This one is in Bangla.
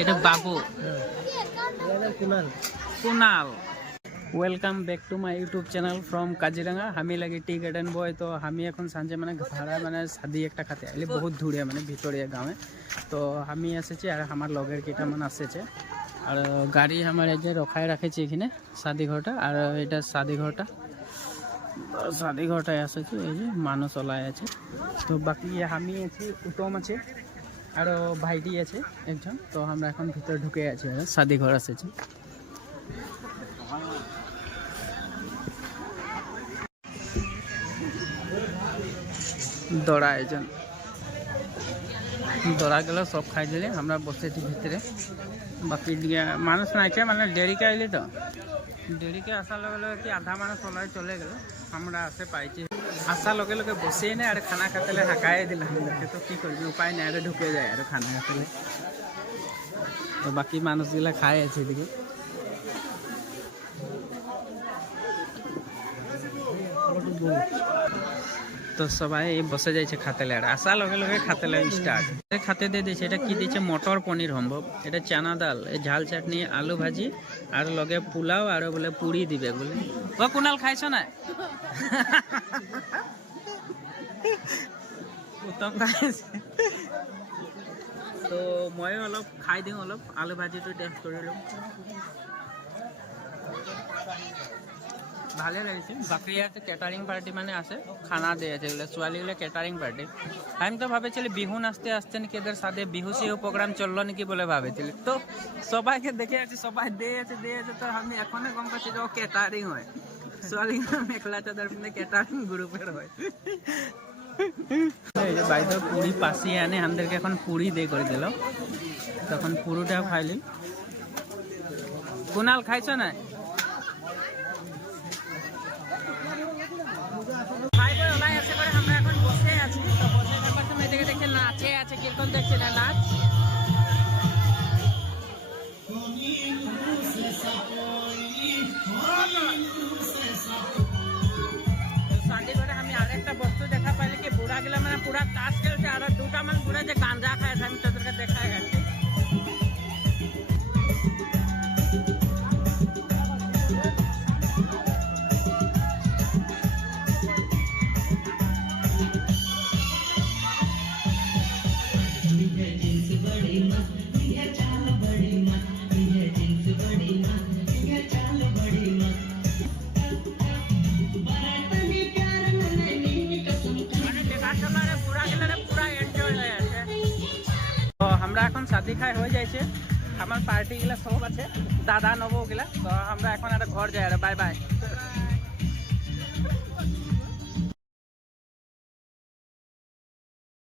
এটা Babu. Kunal. Welcome back to my YouTube channel from Kaziranga আমি লাগি টি গার্ডেন বয় তো আমি এখন সাঁজে মানে ভাড়া মানে শাদি একটা খাতে আইলি, বহুত দূরে মানে ভিতরিয়া গাঁৱে। তো আমি এসেছি আর আমার লগের কেইটামান আসেছে। আর গাড়ি আমার এই যে রখায় রাখেছি এখানে শাদি ঘরটা আর এটা শাদি ঘরটা শাদি ঘরটায় এসেছি এই যে মানুষ ওলাই আছে। তো বাকি আমি আছি উত্তম আছে। আর ভাইটি আছে একজন, তো আমরা এখন ভিতরে ঢুকে আছি শাদি ঘর এসেছি দড়া আয়োজন দড়া গেল সব খাই দিলে আমরা বসেছি ভিতরে। বাকি মানুষ নাইছে মানে দেরিকে আইলি তো। দেরিকে আসার লগে লগে কি আধা মানুষ ওলাই চলে গেল। আমরা আসে পাইছি। আসার লগে লগে বসেই না, আর খানা খাতেলে হাঁকাই দিলাম। তো কি করবি, উপায় নাই, আরে ঢুকে যায় আর খানা খাতেলে। তো বাকি মানুষগুলা খাই আছে এদিকে। তো সবাই বসে যাইছে খাতেলে আর আসার লগে লগে খাতেলে স্টার্ট খাতে দিয়ে দিয়েছে, এটা কি দিয়েছে? মটর পনির সম্ভব। এটা চানা ডাল, এই ঝাল চাটনি, আলু ভাজি, আর লগে পোলাও, আর বলে পুরি দিবে বলে। ও, কুনাল খাইছ না? উত্তম খাইছে। তো মই অলপ খাই দিওঁ অলপ, আলু ভাজিটো টেষ্ট কৰি লওঁ ভালে লাগিছে। বাকী ইয়াতে কেটাৰিং পাৰ্টি মানে আছে, খানা দিয়ে আছে এগুলো ছোৱালীগুলো কেটাৰিং পাৰ্টি আমি তো ভাবিছিলি বিহু নাচতে আসছে নাকি, এদের সাথে বিহু সিহু প্রোগ্রাম চলল নাকি বলে ভাবিছিলি। তো সবাইকে দেখে আছি, সবাই দিয়ে আছে দিয়ে আছে, তো আমি এখনই গম পাচ্ছি যে ও কেটারিং হয়। ছোৱালীগুলো মেখলা চাদর পিন্ধে কেটারিং গ্রুপের হয়। এই যে বাইদ পুরি পাশিয়ে আনে, আমাদেরকে এখন পুরি দিয়ে করে দিল। তখন পুরোটাও খাইলি কুনাল, খাইছ না আছে কীর্তন দেখছে না নাচ শান্তি করে আমি আরেকটা বস্তু দেখা পাইলে কি বুড়া গেলে মানে পুরা তাস খেলছে আর দুটা মানে বুড়া যে গাঞ্জা খায় আমি তাদেরকে দেখা গেছি আমরা এখন শাদি খাই হয়ে যাইছে আমার পার্টি গুলা সব আছে দাদা নবো গুলা তো আমরা এখন একটা ঘর যাই আর বাই বাই